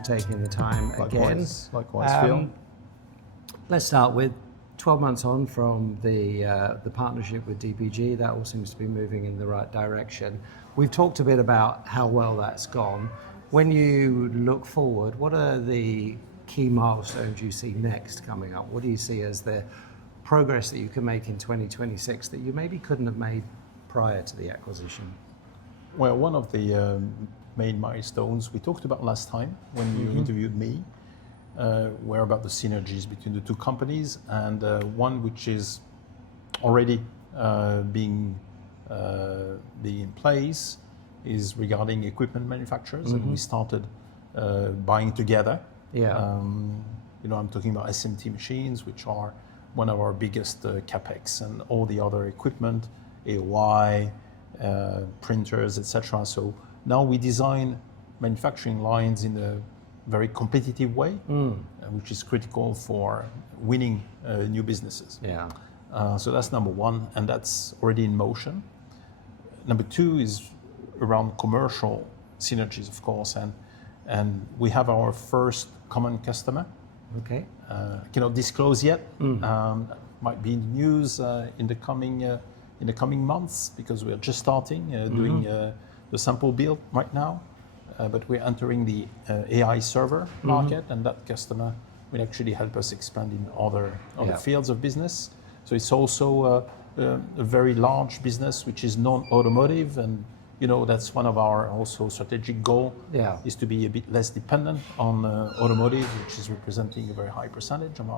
for taking the time again. Likewise, Phil. Let's start with 12 months on from the partnership with DPG. That all seems to be moving in the right direction. We've talked a bit about how well that's gone. When you look forward, what are the key milestones you see next coming up? What do you see as the progress that you can make in 2026 that you maybe couldn't have made prior to the acquisition? Well, one of the main milestones we talked about last time when you interviewed me were about the synergies between the two companies, and one which is already being in place is regarding equipment manufacturers, and we started buying together. I'm talking about SMT machines, which are one of our biggest capex, and all the other equipment, AOI, printers, etc. So now we design manufacturing lines in a very competitive way, which is critical for winning new businesses. So that's number one, and that's already in motion. Number two is around commercial synergies, of course, and we have our first common customer. Okay. Cannot disclose yet. Might be in the news in the coming months, because we are just starting doing the sample build right now. But we're entering the AI server market, and that customer will actually help us expand in other fields of business. So it's also a very large business which is non-automotive, and that's one of our also strategic goal is to be a bit less dependent on automotive, which is representing a very high percentage of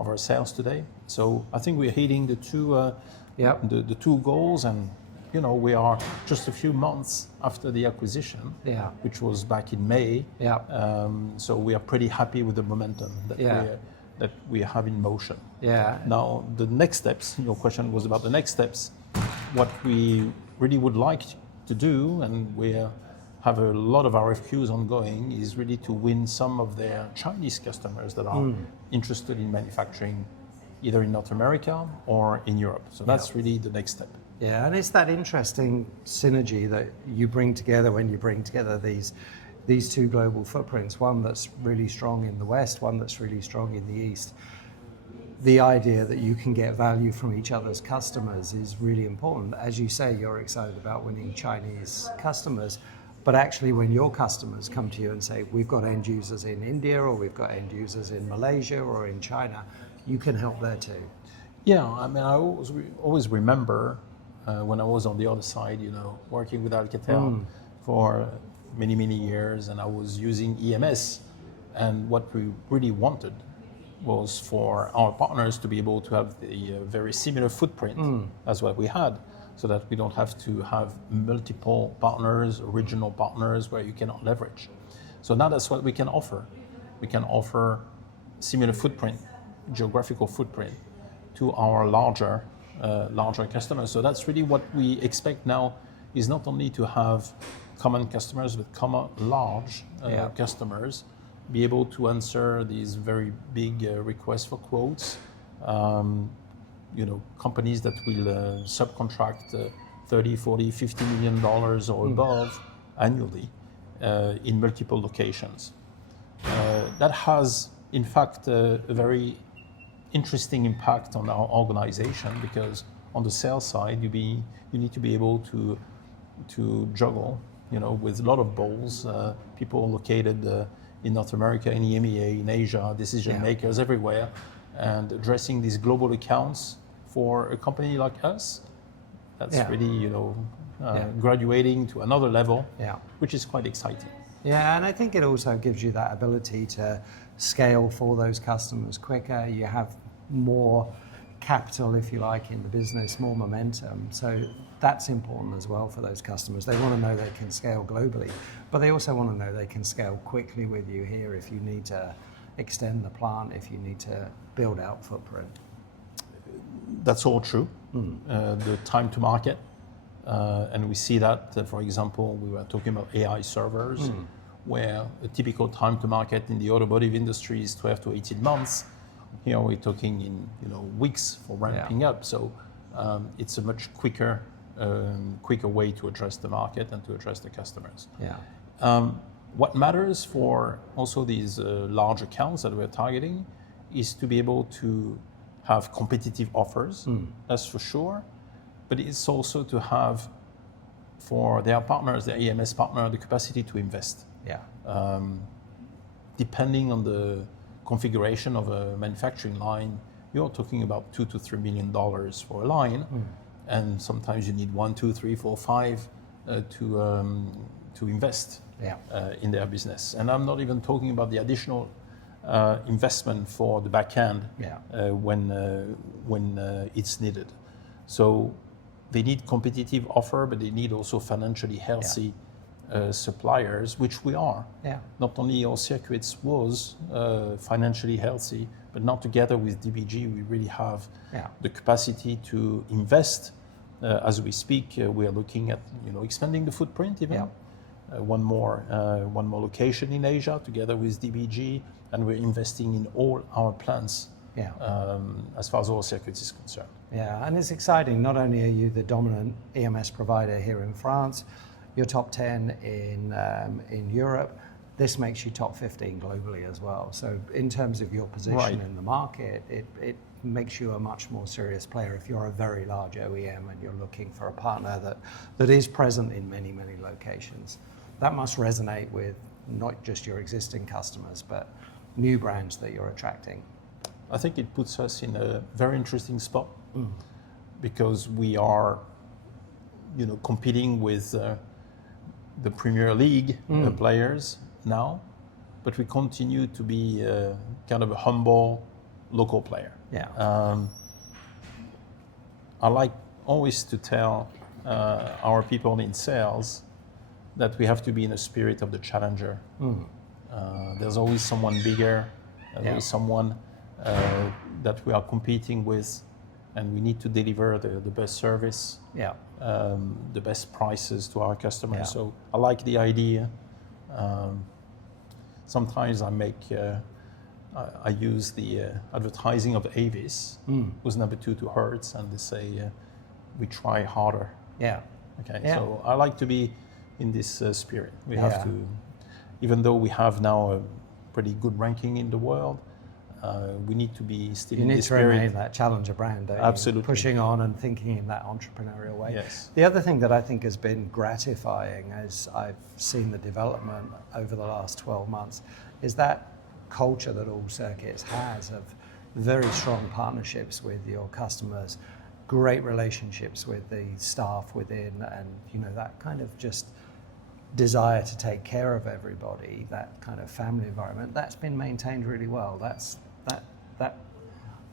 our sales today. So I think we're hitting the two goals, and we are just a few months after the acquisition, which was back in May. So we are pretty happy with the momentum that we have in motion. Now the next steps. Your question was about the next steps. What we really would like to do, and we have a lot of RFQs ongoing, is really to win some of their Chinese customers that are interested in manufacturing either in North America or in Europe. So that's really the next step. Yeah, and it's that interesting synergy that you bring together when you bring together these two global footprints, one that's really strong in the West, one that's really strong in the East. The idea that you can get value from each other's customers is really important. As you say, you're excited about winning Chinese customers, but actually when your customers come to you and say, we've got end users in India, or we've got end users in Malaysia or in China, you can help there too. Yeah, I mean, I always remember when I was on the other side, working with Alcatel for many, many years, and I was using EMS, and what we really wanted was for our partners to be able to have a very similar footprint as what we had, so that we don't have to have multiple partners, regional partners where you cannot leverage. So now that's what we can offer. We can offer similar footprint, geographical footprint, to our larger customers. So that's really what we expect now, is not only to have common customers, but common large customers, be able to answer these very big requests for quotes. Companies that will subcontract $30, $40, $50 million or above annually in multiple locations. That has, in fact, a very interesting impact on our organization, because on the sales side, you need to be able to juggle, with a lot of balls, people located in North America, in EMEA, in Asia, decision makers everywhere, and addressing these global accounts for a company like us. That's really, graduating to another level, which is quite exciting. Yeah, and I think it also gives you that ability to scale for those customers quicker. You have more capital, if you like, in the business, more momentum. So that's important as well for those customers. They want to know they can scale globally, but they also want to know they can scale quickly with you here if you need to extend the plant, if you need to build out footprint. That's all true. The time to market, and we see that, for example, we were talking about AI servers, where a typical time to market in the automotive industry is 12 to 18 months. Here we're talking in weeks for ramping up. So it's a much quicker way to address the market and to address the customers. What matters for also these large accounts that we're targeting is to be able to have competitive offers, that's for sure, but it's also to have for their partners, their EMS partner, the capacity to invest. Yeah. Depending on the configuration of a manufacturing line, you're talking about $2 to $3 million for a line, and sometimes you need 1, 2, 3, 4, 5 to invest in their business. And I'm not even talking about the additional investment for the back end when it's needed. So they need competitive offer, but they need also financially healthy suppliers, which we are. Yeah. Not only our circuits was financially healthy, but now together with DBG, we really have the capacity to invest. As we speak, we are looking at expanding the footprint even. One more location in Asia together with DBG, and we're investing in all our plants as far as all circuits is concerned. Yeah, and it's exciting. Not only are you the dominant EMS provider here in France, you're top 10 in Europe. This makes you top 15 globally as well. So in terms of your position in the market, it makes you a much more serious player if you're a very large OEM and you're looking for a partner that is present in many, many locations. That must resonate with not just your existing customers, but new brands that you're attracting. I think it puts us in a very interesting spot because we are, competing with the Premier League players now, but we continue to be kind of a humble local player. I like always to tell our people in sales that we have to be in the spirit of the challenger. There's always someone bigger, there's always someone that we are competing with, and we need to deliver the best service, the best prices to our customers. So I like the idea. Sometimes I use the advertising of Avis, who's number 2 to Hertz, and they say, we try harder. So I like to be in this spirit. We have to, even though we have now a pretty good ranking in the world, we need to be still in this spirit. You need to remain that challenger brand, don't you? Absolutely. Pushing on and thinking in that entrepreneurial way. Yes. The other thing that I think has been gratifying as I've seen the development over the last 12 months is that culture that all circuits has of very strong partnerships with your customers, great relationships with the staff within, and that kind of just desire to take care of everybody, that kind of family environment, that's been maintained really well. That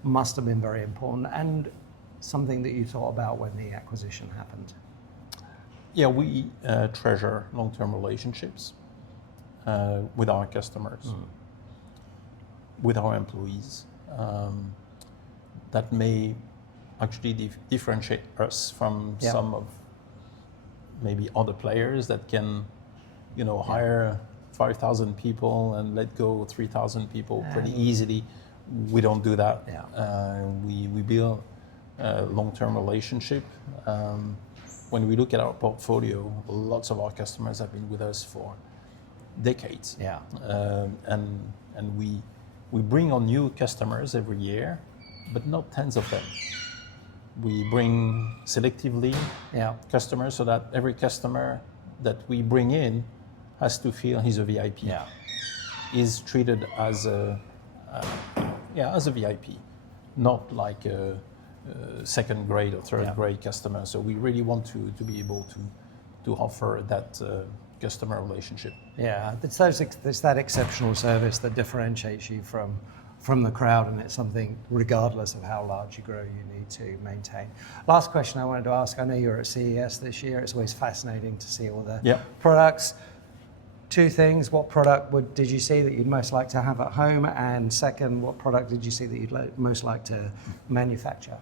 must have been very important, and something that you thought about when the acquisition happened. Yeah, we treasure long-term relationships with our customers, with our employees. That may actually differentiate us from some of maybe other players that can, hire 5,000 people and let go 3,000 people pretty easily. We don't do that. We build a long-term relationship. When we look at our portfolio, lots of our customers have been with us for decades. And we bring on new customers every year, but not tens of them. We bring selectively customers so that every customer that we bring in has to feel he's a VIP. Is treated as a VIP, not like a second grade or third grade customer. So we really want to be able to offer that customer relationship. It's that exceptional service that differentiates you from the crowd, and it's something, regardless of how large you grow, you need to maintain. Last question I wanted to ask, I know you're at CES this year, it's always fascinating to see all the products. 2 things, what product did you see that you'd most like to have at home? And second, what product did you see that you'd most like to manufacture?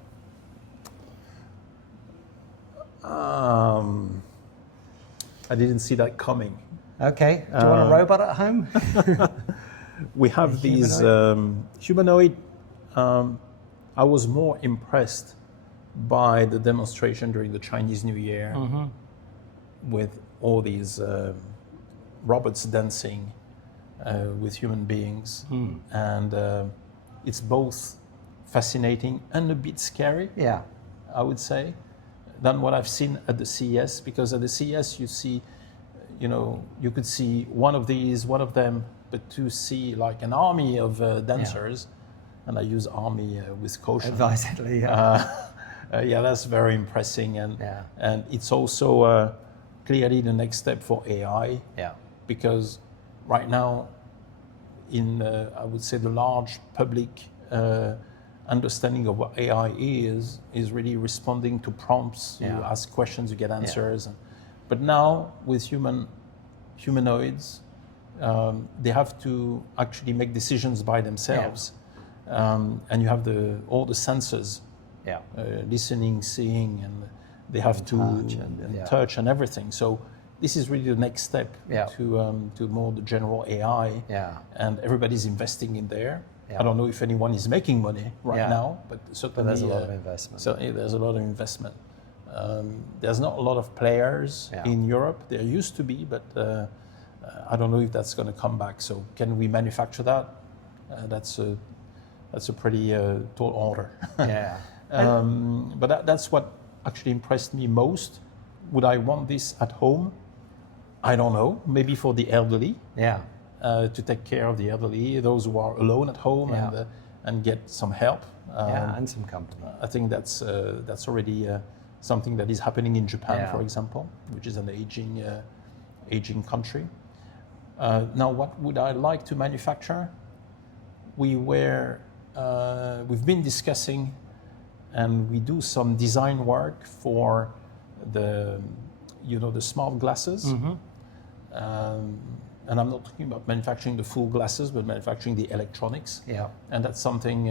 I didn't see that coming. Okay, do you want a robot at home? We have these humanoid. I was more impressed by the demonstration during the Chinese New Year with all these robots dancing with human beings, and it's both fascinating and a bit scary. Yeah. I would say, than what I've seen at the CES, because at the CES you see, you could see one of them, but to see like an army of dancers, and I use army with caution. Advisedly, yeah. Yeah, that's very impressive, and it's also clearly the next step for AI. Yeah. Because right now, in I would say the large public understanding of what AI is really responding to prompts. You ask questions, you get answers. But now with humanoids, they have to actually make decisions by themselves, and you have all the senses, listening, seeing, and they have touch and everything. So this is really the next step to more the general AI, and everybody's investing in there. I don't know if anyone is making money right now, but certainly there's a lot of investment. Certainly there's a lot of investment. There's not a lot of players in Europe. There used to be, but I don't know if that's going to come back. So can we manufacture that? That's a pretty tall order. But that's what actually impressed me most. Would I want this at home? I don't know. Maybe for the elderly. To take care of the elderly, those who are alone at home, and get some help. And some company. I think that's already something that is happening in Japan, for example, which is an aging country. Now, what would I like to manufacture? We've been discussing, and we do some design work for the smart glasses. And I'm not talking about manufacturing the full glasses, but manufacturing the electronics. And that's something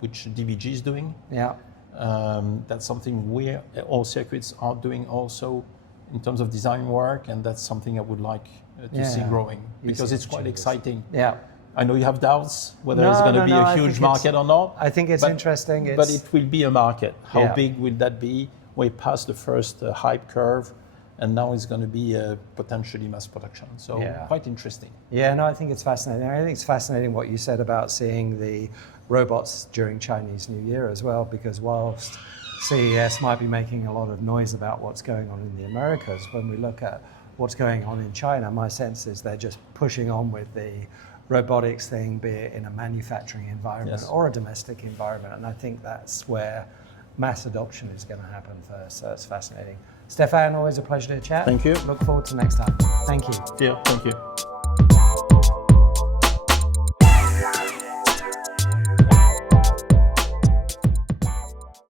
which DVG is doing. That's something all circuits are doing also in terms of design work, and that's something I would like to see growing, because it's quite exciting. I know you have doubts whether it's going to be a huge market or not. I think it's interesting. But it will be a market. How big will that be? We're past the first hype curve, and now it's going to be potentially mass production. So quite interesting. I think it's fascinating. I think it's fascinating what you said about seeing the robots during Chinese New Year as well, because whilst CES might be making a lot of noise about what's going on in the Americas, when we look at what's going on in China, my sense is they're just pushing on with the robotics thing, be it in a manufacturing environment or a domestic environment. And I think that's where mass adoption is going to happen first. So it's fascinating. Stephane, always a pleasure to chat. Thank you. Look forward to next time. Thank you. Yeah, thank you.